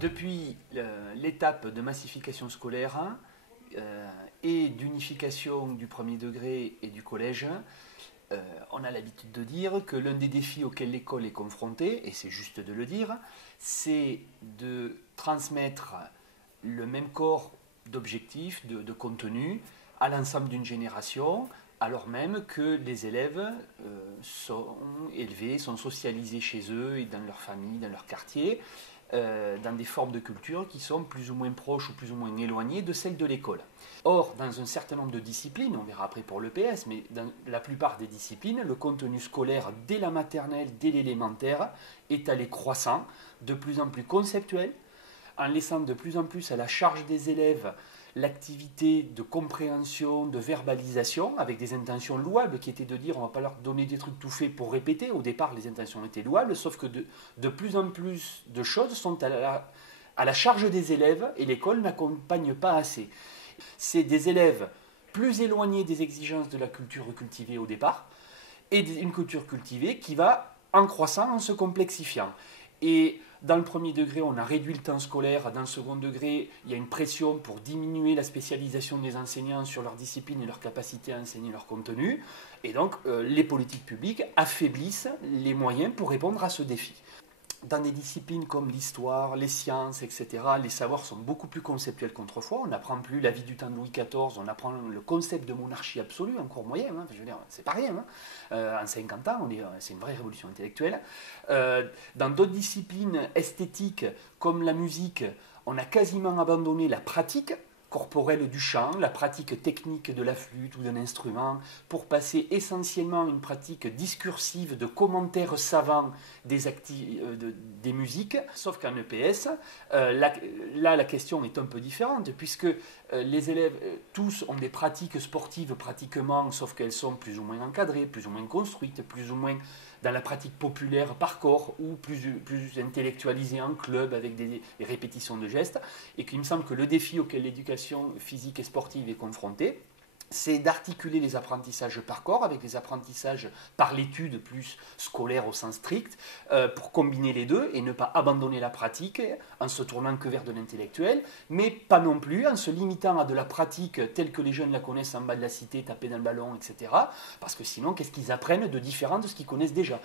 Depuis l'étape de massification scolaire et d'unification du premier degré et du collège, on a l'habitude de dire que l'un des défis auxquels l'école est confrontée, et c'est juste de le dire, c'est de transmettre le même corps d'objectifs, de contenu à l'ensemble d'une génération, alors même que les élèves sont élevés, sont socialisés chez eux et dans leur famille, dans leur quartier, dans des formes de culture qui sont plus ou moins proches ou plus ou moins éloignées de celles de l'école. Or, dans un certain nombre de disciplines, on verra après pour l'EPS, mais dans la plupart des disciplines, le contenu scolaire dès la maternelle, dès l'élémentaire, est allé croissant, de plus en plus conceptuel, en laissant de plus en plus à la charge des élèves l'activité de compréhension, de verbalisation, avec des intentions louables qui étaient de dire on ne va pas leur donner des trucs tout faits pour répéter. Au départ, les intentions étaient louables, sauf que de plus en plus de choses sont à la charge des élèves et l'école n'accompagne pas assez. C'est des élèves plus éloignés des exigences de la culture cultivée au départ et une culture cultivée qui va en croissant, en se complexifiant. Et dans le premier degré, on a réduit le temps scolaire. Dans le second degré, il y a une pression pour diminuer la spécialisation des enseignants sur leur discipline et leur capacité à enseigner leur contenu. Et donc, les politiques publiques affaiblissent les moyens pour répondre à ce défi. Dans des disciplines comme l'histoire, les sciences, etc., les savoirs sont beaucoup plus conceptuels qu'autrefois. On n'apprend plus la vie du temps de Louis XIV, on apprend le concept de monarchie absolue, en cours moyen. Je veux dire, c'est pas rien. En 50 ans, c'est une vraie révolution intellectuelle. Dans d'autres disciplines esthétiques, comme la musique, on a quasiment abandonné la pratique corporelle du chant, la pratique technique de la flûte ou d'un instrument, pour passer essentiellement à une pratique discursive de commentaires savants des musiques, sauf qu'en EPS, là la question est un peu différente, puisque les élèves tous ont des pratiques sportives pratiquement, sauf qu'elles sont plus ou moins encadrées, plus ou moins construites, plus ou moins dans la pratique populaire par corps ou plus intellectualisée en club avec des répétitions de gestes, et qu'il me semble que le défi auquel l'éducation physique et sportive est confrontée, c'est d'articuler les apprentissages par corps avec les apprentissages par l'étude plus scolaire au sens strict, pour combiner les deux et ne pas abandonner la pratique en se tournant que vers de l'intellectuel, mais pas non plus en se limitant à de la pratique telle que les jeunes la connaissent en bas de la cité, taper dans le ballon, etc. Parce que sinon, qu'est-ce qu'ils apprennent de différent de ce qu'ils connaissent déjà ?